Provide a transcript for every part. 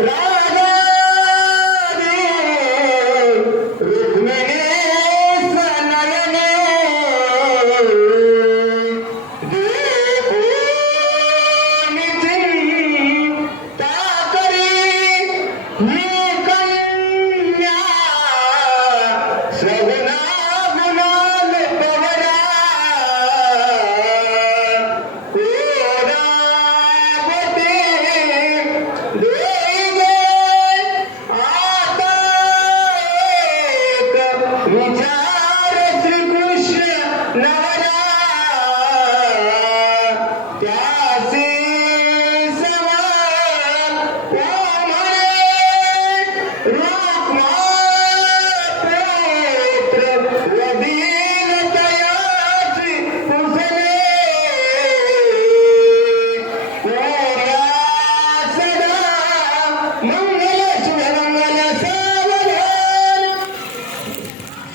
Yeah.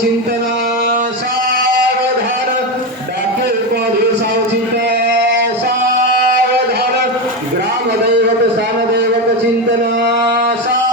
சாவதான சாவதான கிராம தெய்வத்தை சாரதேவத்தை சிந்தனா சா